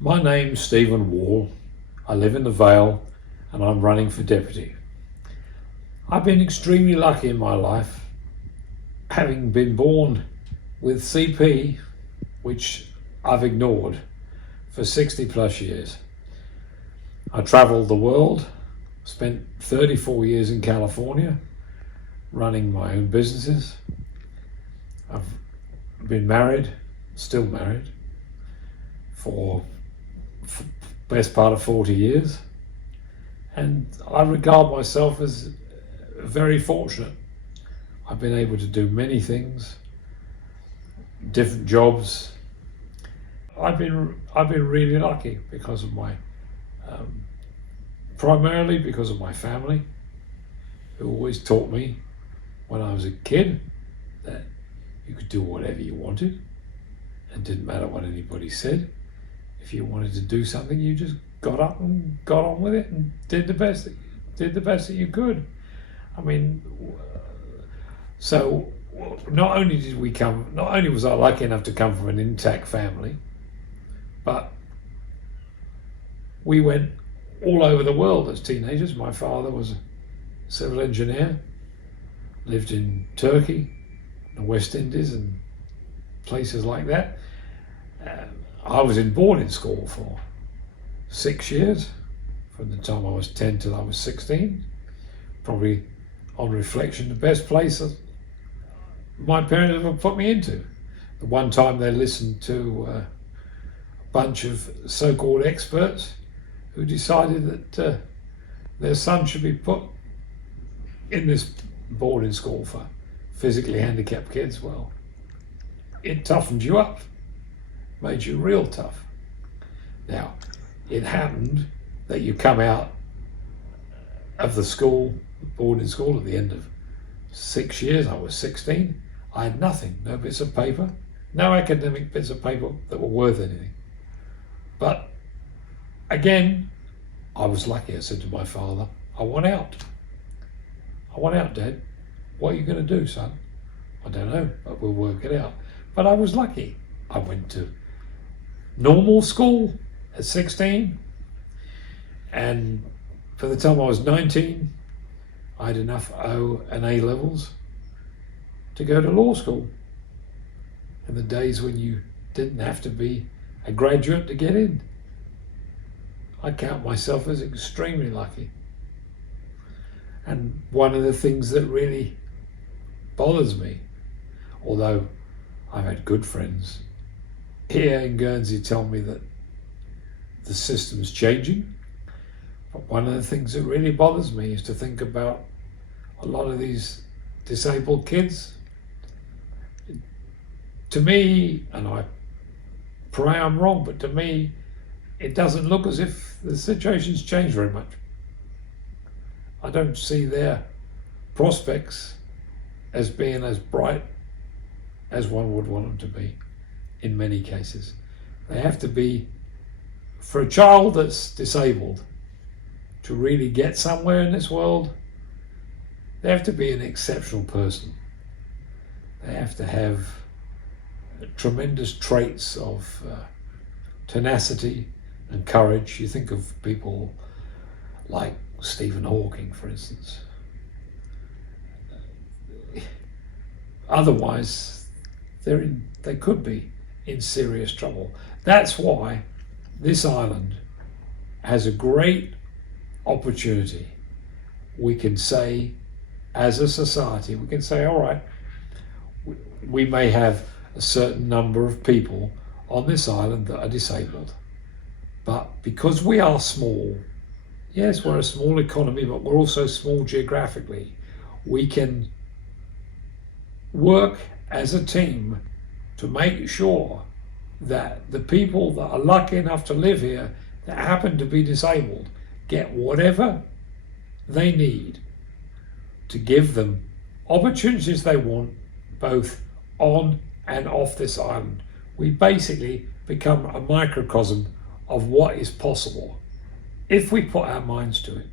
My name's Stephen Wall. I live in the Vale and I'm running for deputy. I've been extremely lucky in my life, having been born with CP, which I've ignored for 60 plus years. I travelled the world, spent 34 years in California running my own businesses. I've been married, still married, for best part of 40 years, and I regard myself as very fortunate. I've been able to do many things, different jobs. I've been really lucky because of my primarily because of my family, who always taught me when I was a kid that you could do whatever you wanted and didn't matter what anybody said. If you wanted to do something, you just got up and got on with it and did the best that you could. I mean, so not only was I lucky enough to come from an intact family, but we went all over the world as teenagers. My father was a civil engineer, lived in Turkey, the West Indies and places like that. I was in boarding school for 6 years, from the time I was 10 till I was 16. Probably, on reflection, the best place my parents ever put me into. The one time they listened to a bunch of so-called experts who decided that their son should be put in this boarding school for physically handicapped kids. Well, it toughened you up, made you real tough. Now, it happened that you come out of the school, boarding school, at the end of 6 years. I was 16. I had nothing, no bits of paper, no academic bits of paper that were worth anything. But again, I was lucky. I said to my father, I want out. I want out, Dad. What are you going to do, son? I don't know, but we'll work it out. But I was lucky. I went to normal school at 16, and for the time I was 19, I had enough O and A levels to go to law school. In the days when you didn't have to be a graduate to get in. I count myself as extremely lucky. And one of the things that really bothers me, although I've had good friends here in Guernsey tell me that the system's changing, but one of the things that really bothers me is to think about a lot of these disabled kids. To me, and I pray I'm wrong, but to me, it doesn't look as if the situation's changed very much. I don't see their prospects as being as bright as one would want them to be in many cases. They have to be, for a child that's disabled, to really get somewhere in this world, they have to be an exceptional person. They have to have tremendous traits of tenacity and courage. You think of people like Stephen Hawking, for instance. Otherwise, they could be in serious trouble. That's why this island has a great opportunity. We can say, as a society, we can say, all right, we may have a certain number of people on this island that are disabled, but because we are small, yes, we're a small economy, but we're also small geographically, we can work as a team to make sure that the people that are lucky enough to live here that happen to be disabled get whatever they need to give them opportunities they want, both on and off this island. We basically become a microcosm of what is possible if we put our minds to it.